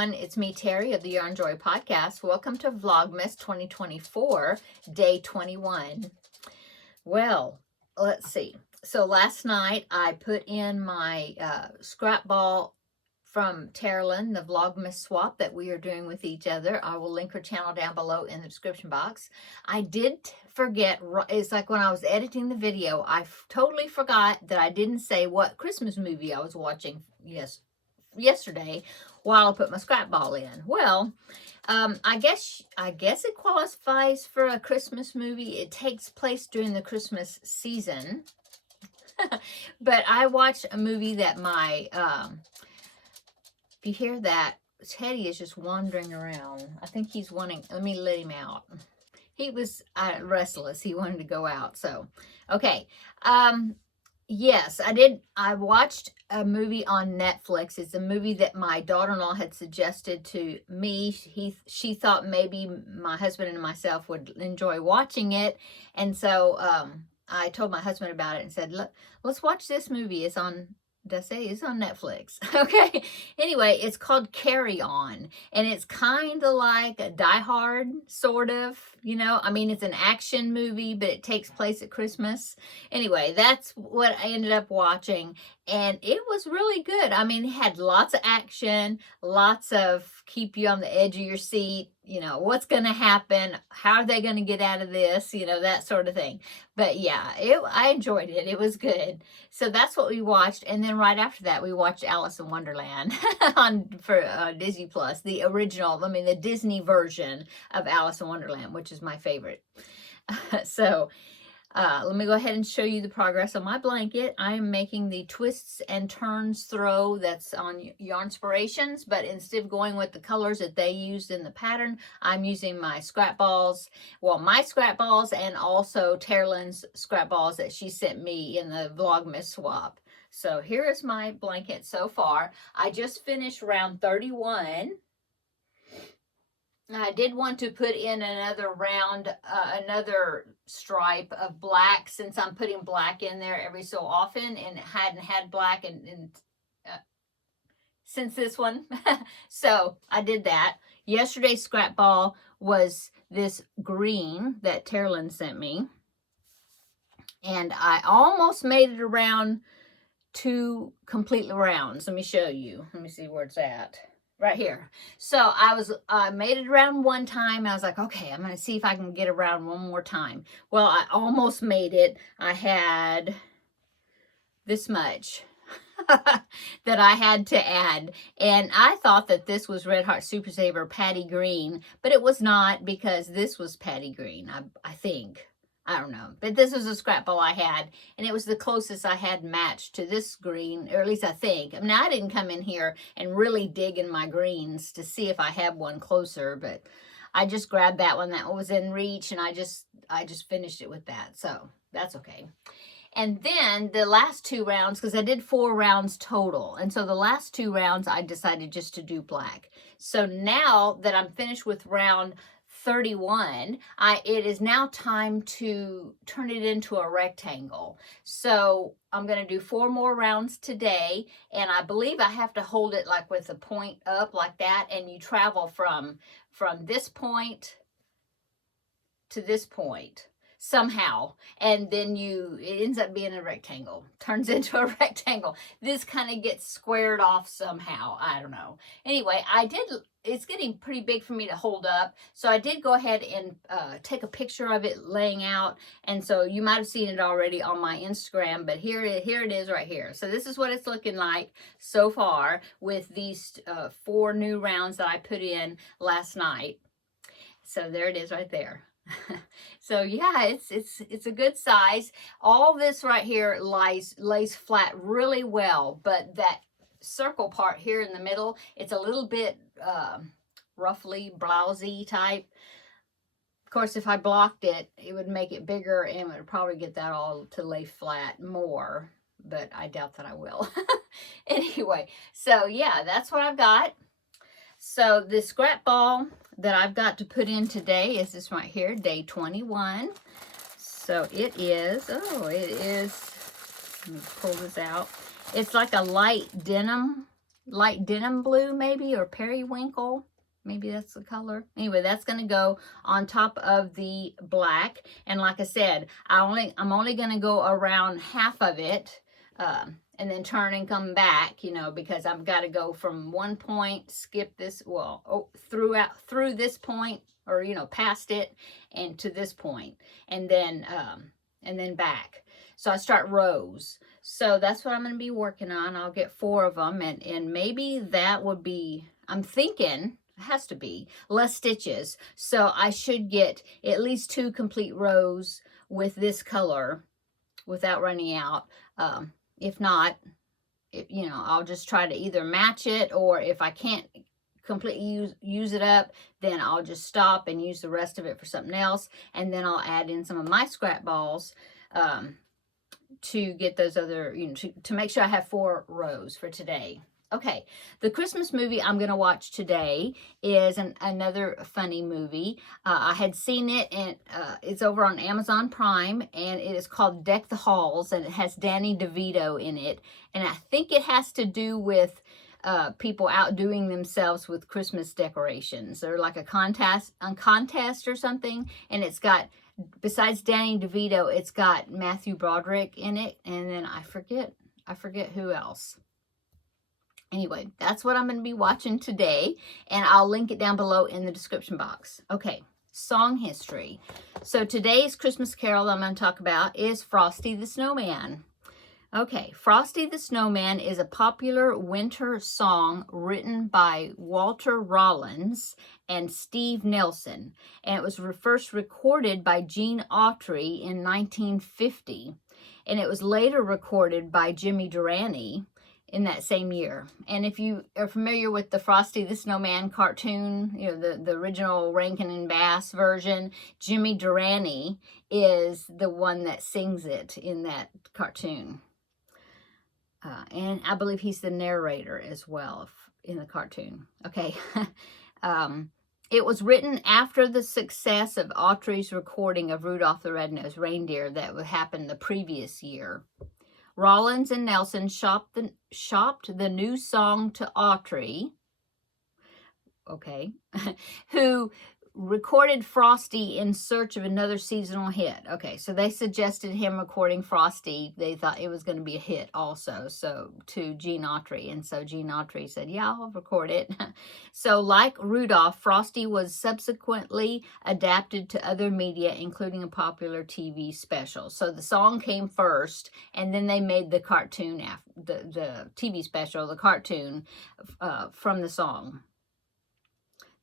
everyone. It's me, Terry of the Yarn Joy Podcast. Welcome to Vlogmas 2024, day 21. Well, let's see. So last night I put in my scrap ball from Terri, the Vlogmas swap that we are doing with each other. I will link her channel down below in the description box. I did forget, it's like when I was editing the video, I totally forgot that I didn't say what Christmas movie I was watching yesterday while I put my scrap ball in. Well, I guess it qualifies for a Christmas movie. It takes place during the Christmas season. But I watched a movie that my if you hear that, Teddy is just wandering around. I think he's wanting, let me let him out. He was restless. He wanted to go out. So, okay. Yes, I did. I watched a movie on Netflix. It's a movie that my daughter-in-law had suggested to me. She thought maybe my husband and myself would enjoy watching it. And so I told my husband about it and said, "Look, let's watch this movie. It's on, did I say it's on Netflix?" Okay. Anyway, it's called Carry On, and it's kind of like a Die Hard, sort of, you know. I mean, it's an action movie, but it takes place at Christmas. Anyway, that's what I ended up watching, and it was really good. I mean, it had lots of action, lots of keep you on the edge of your seat. You know, what's going to happen? How are they going to get out of this? You know, that sort of thing. But yeah, I enjoyed it. It was good. So that's what we watched. And then right after that, we watched Alice in Wonderland for Disney Plus, the original, I mean, the Disney version of Alice in Wonderland, which is my favorite. So let me go ahead and show you the progress on my blanket. I am making the twists and turns throw that's on Yarnspirations, but instead of going with the colors that they used in the pattern, I'm using my scrap balls. Well, my scrap balls and also Terri scrap balls that she sent me in the Vlogmas swap. So here is my blanket so far. I just finished round 31. I did want to put in another round, another stripe of black, since I'm putting black in there every so often and hadn't had black since this one. So I did that. Yesterday's scrap ball was this green that Terri sent me. And I almost made it around 2 complete rounds. Let me show you. Let me see where it's at. Right here. So I made it around one time. And I was like, okay, I'm going to see if I can get around one more time. Well, I almost made it. I had this much that I had to add. And I thought that this was Red Heart Super Saver Patty Green, but it was not, because this was Patty Green, I think. I don't know, but this was a scrap ball I had, and it was the closest I had matched to this green, or at least I think. I mean, I didn't come in here and really dig in my greens to see if I had one closer, but I just grabbed that one that was in reach, and I just finished it with that, so that's okay. And then the last 2 rounds, because I did 4 rounds total, and so the last 2 rounds I decided just to do black. So now that I'm finished with round 31, it is now time to turn it into a rectangle. So I'm going to do 4 more rounds today, and I believe I have to hold it like with a point up like that, and you travel from this point to this point somehow, and then it ends up being a rectangle, turns into a rectangle. This kind of gets squared off somehow. I don't know. Anyway, it's getting pretty big for me to hold up, so I did go ahead and take a picture of it laying out, and so you might have seen it already on my Instagram, but here it is right here. So this is what it's looking like so far with these 4 new rounds that I put in last night. So there it is right there. So yeah, it's a good size. All this right here lays flat really well, but that circle part here in the middle, it's a little bit roughly blousy type. Of course, if I blocked it, it would make it bigger, and it would probably get that all to lay flat more, but I doubt that I will. Anyway, so yeah, that's what I've got. So the scrap ball that I've got to put in today is this right here, day 21. So it is, let me pull this out. It's like a light denim light denim blue maybe, or periwinkle. Maybe that's the color. Anyway, that's going to go on top of the black. And like I said, I'm only going to go around half of it, and then turn and come back, you know, because I've got to go from one point, skip this, well, through this point, or, you know, past it and to this point, and then back. So I start rows. So that's what I'm going to be working on. I'll get 4 of them, and maybe that would be, I'm thinking, it has to be less stitches. So I should get at least 2 complete rows with this color without running out. If not, you know, I'll just try to either match it, or if I can't completely use it up, then I'll just stop and use the rest of it for something else. And then I'll add in some of my scrap balls to get those other, you know, to make sure I have 4 rows for today. Okay, the Christmas movie I'm going to watch today is another funny movie. I had seen it, and it's over on Amazon Prime, and it is called Deck the Halls, and it has Danny DeVito in it. And I think it has to do with people outdoing themselves with Christmas decorations. They're like a contest or something, and it's got, besides Danny DeVito, it's got Matthew Broderick in it, and then I forget who else. Anyway, that's what I'm going to be watching today, and I'll link it down below in the description box. Okay, song history. So today's Christmas carol I'm going to talk about is Frosty the Snowman. Okay, Frosty the Snowman is a popular winter song written by Walter Rollins and Steve Nelson, and it was first recorded by Gene Autry in 1950, and it was later recorded by Jimmy Durante in that same year. And if you are familiar with the Frosty the Snowman cartoon, you know, the original Rankin and Bass version, Jimmy Durante is the one that sings it in that cartoon. And I believe he's the narrator as well in the cartoon. Okay. It was written after the success of Autry's recording of Rudolph the Red-Nosed Reindeer that would happen the previous year. Rollins and Nelson shopped the new song to Autry, okay, who recorded Frosty in search of another seasonal hit. Okay, so they suggested him recording Frosty. They thought it was going to be a hit also, so to Gene Autry. And so Gene Autry said, yeah, I'll record it. So like Rudolph, Frosty was subsequently adapted to other media, including a popular TV special. So the song came first, and then they made the cartoon, the TV special, the cartoon from the song.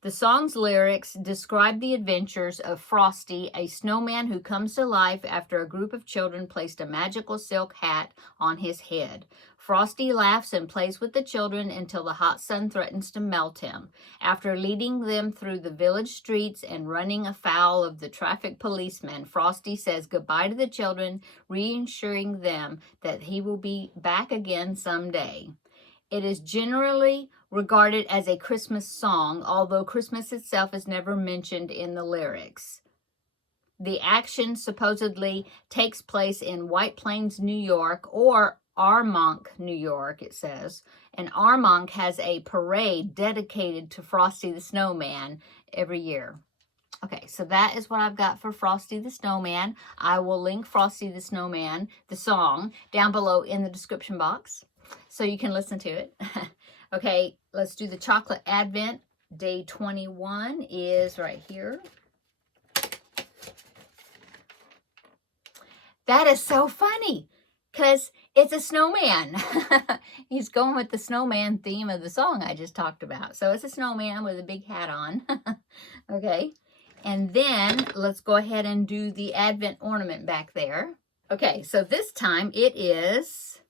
The song's lyrics describe the adventures of Frosty, a snowman who comes to life after a group of children placed a magical silk hat on his head. Frosty laughs and plays with the children until the hot sun threatens to melt him. After leading them through the village streets and running afoul of the traffic policeman, Frosty says goodbye to the children, reassuring them that he will be back again someday. It is generally regarded as a Christmas song, although Christmas itself is never mentioned in the lyrics. The action supposedly takes place in White Plains, New York, or Armonk, New York, it says. And Armonk has a parade dedicated to Frosty the Snowman every year. Okay, so that is what I've got for Frosty the Snowman. I will link Frosty the Snowman, the song, down below in the description box, so you can listen to it. Okay, let's do the chocolate advent. Day 21 is right here. That is so funny because it's a snowman. He's going with the snowman theme of the song I just talked about. So it's a snowman with a big hat on. Okay, and then let's go ahead and do the advent ornament back there. Okay, so this time it is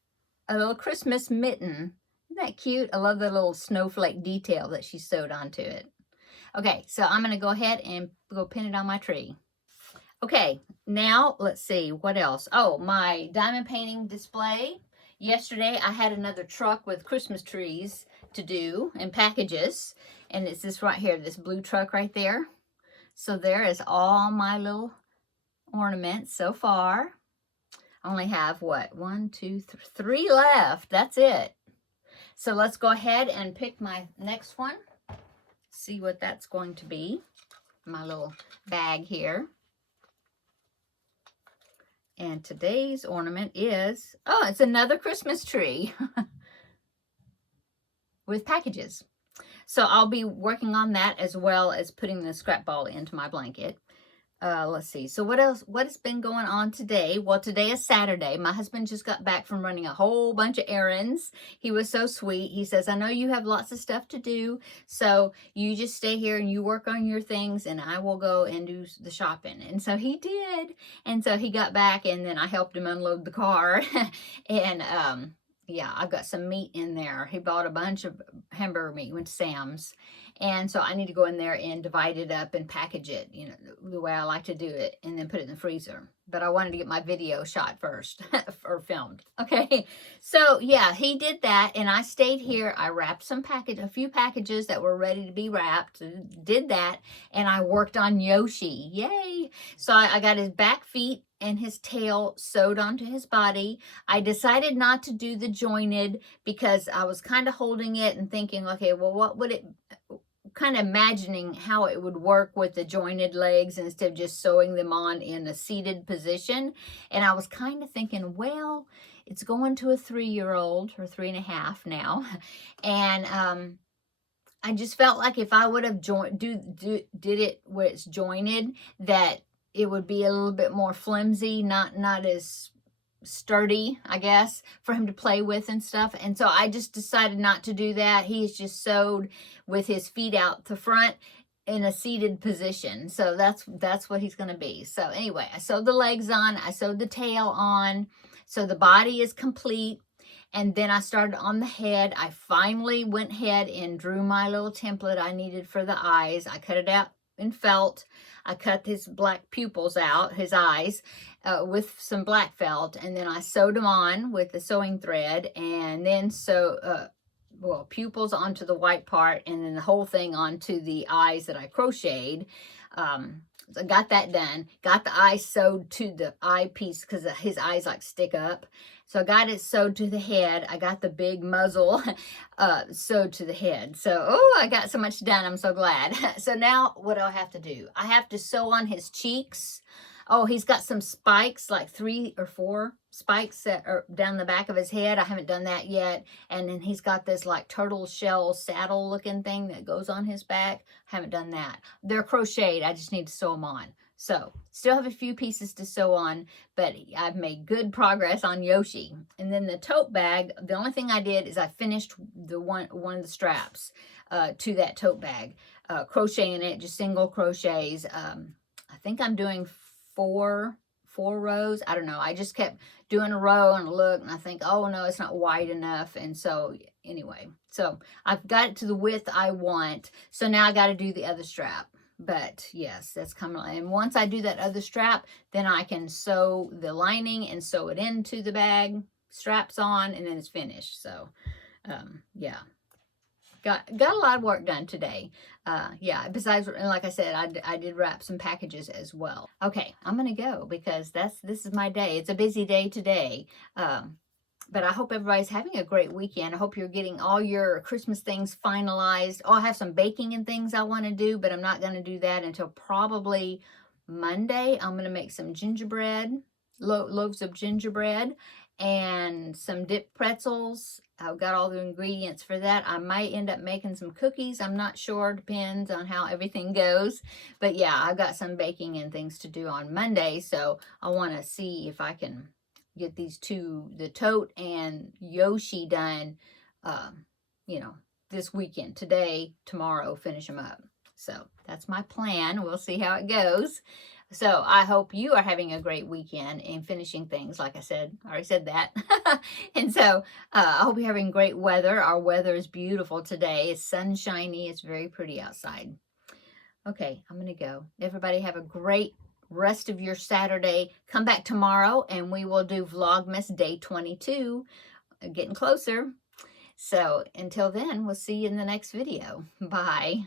a little Christmas mitten. Isn't that cute? I love the little snowflake detail that she sewed onto it. Okay, so I'm going to go ahead and go pin it on my tree. Okay, now let's see what else. Oh, my diamond painting display. Yesterday I had another truck with Christmas trees to do and packages. And it's this right here, this blue truck right there. So there is all my little ornaments so far. I only have what? 1, 2, 3 left. That's it. So let's go ahead and pick my next one. See what that's going to be. My little bag here. And today's ornament is, oh, it's another Christmas tree with packages. So I'll be working on that as well as putting the scrap ball into my blanket. Let's see. So what else? What has been going on today? Well, today is Saturday. My husband just got back from running a whole bunch of errands. He was so sweet. He says, I know you have lots of stuff to do, so you just stay here and you work on your things and I will go and do the shopping. And so he did. And so he got back and then I helped him unload the car. And yeah, I've got some meat in there. He bought a bunch of hamburger meat, went to Sam's. And so I need to go in there and divide it up and package it, you know, the way I like to do it, and then put it in the freezer. But I wanted to get my video shot first, or filmed. Okay, so yeah, he did that, and I stayed here. I wrapped a few packages that were ready to be wrapped, did that, and I worked on Yoshi. Yay! So I got his back feet and his tail sewed onto his body. I decided not to do the jointed because I was kind of holding it and thinking, okay, well, what would it, kind of imagining how it would work with the jointed legs instead of just sewing them on in a seated position. And I was kind of thinking, well, it's going to a 3-year-old or 3.5 now. And I just felt like if I would have did it where it's jointed, that it would be a little bit more flimsy, not as sturdy, I guess, for him to play with and stuff. And so I just decided not to do that. He's just sewed with his feet out the front in a seated position. So that's what he's going to be. So anyway, I sewed the legs on, I sewed the tail on. So the body is complete. And then I started on the head. I finally went ahead and drew my little template I needed for the eyes. I cut it out in felt. I cut his black pupils out, his eyes, with some black felt, and then I sewed them on with the sewing thread, and then pupils onto the white part, and then the whole thing onto the eyes that I crocheted. So I got that done. Got the eyes sewed to the eyepiece because his eyes like stick up. So I got it sewed to the head. I got the big muzzle sewed to the head. So, oh, I got so much done. I'm so glad. So now what do I have to do? I have to sew on his cheeks. Oh, he's got some spikes, like 3 or 4 spikes that are down the back of his head. I haven't done that yet. And then he's got this like turtle shell saddle looking thing that goes on his back. Haven't done that. They're crocheted. I just need to sew them on. So still have a few pieces to sew on, but I've made good progress on Yoshi. And then the tote bag, the only thing I did is I finished the one of the straps to that tote bag, crocheting it, just single crochets. I think I'm doing 4 rows. I don't know. I just kept doing a row and a look, and I think, oh no, it's not wide enough. And so anyway, so I've got it to the width I want. So now I got to do the other strap. But yes, that's coming. And once I do that other strap, then I can sew the lining and sew it into the bag, straps on, and then it's finished. So yeah, got a lot of work done today. Yeah, besides, like I said, I did wrap some packages as well. Okay, I'm gonna go because this is my day. It's a busy day today. But I hope everybody's having a great weekend. I hope you're getting all your Christmas things finalized. Oh, I have some baking and things I want to do, but I'm not going to do that until probably Monday. I'm going to make some gingerbread, loaves of gingerbread, and some dipped pretzels. I've got all the ingredients for that. I might end up making some cookies. I'm not sure. Depends on how everything goes. But yeah, I've got some baking and things to do on Monday, so I want to see if I can get these two, the tote and Yoshi, done, you know, this weekend. Today, tomorrow, finish them up. So that's my plan. We'll see how it goes. So I hope you are having a great weekend and finishing things. Like I said, I already said that. And so I hope you're having great weather. Our weather is beautiful today. It's sunshiny. It's very pretty outside. Okay, I'm going to go. Everybody have a great rest of your Saturday. Come back tomorrow and we will do Vlogmas day 22. Getting closer. So until then, we'll see you in the next video. Bye.